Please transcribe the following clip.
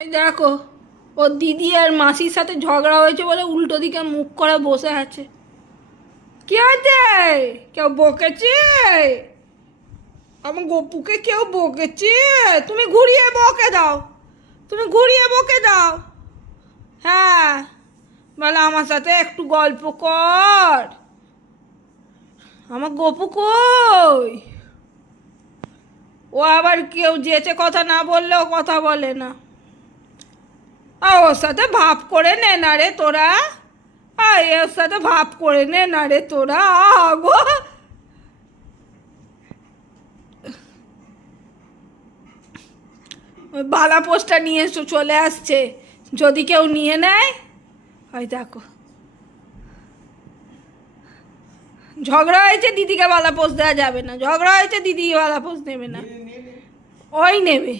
এই দেখো, ওর দিদি আর মাসির সাথে ঝগড়া হয়েছে বলে উল্টো দিকে মুখ করে বসে আছে। কি আছে? কেউ বকেছে? আমার গপুকে কেউ বকেছে? তুমি ঘুরিয়ে বকে দাও, তুমি ঘুরিয়ে বকে দাও। হ্যাঁ, বলে আমার সাথে একটু গল্প কর। আমার গপু কই? ও আবার কেউ যেচে কথা না বললেও কথা বলে না। ওর সাথে ভাব করে নে না রে তোরা। ওর সাথে ভাব করে নে না রে তোরা। গো, ওই বালা পোস্টটা নিয়ে চলে আসছে, যদি কেউ নিয়ে নেয়। ওই দেখো, ঝগড়া হয়েছে, দিদিকে বালা পোস্ট দেওয়া যাবে না। ঝগড়া হয়েছে, দিদি বালা পোস্ট নেবে না। ওই নেবে।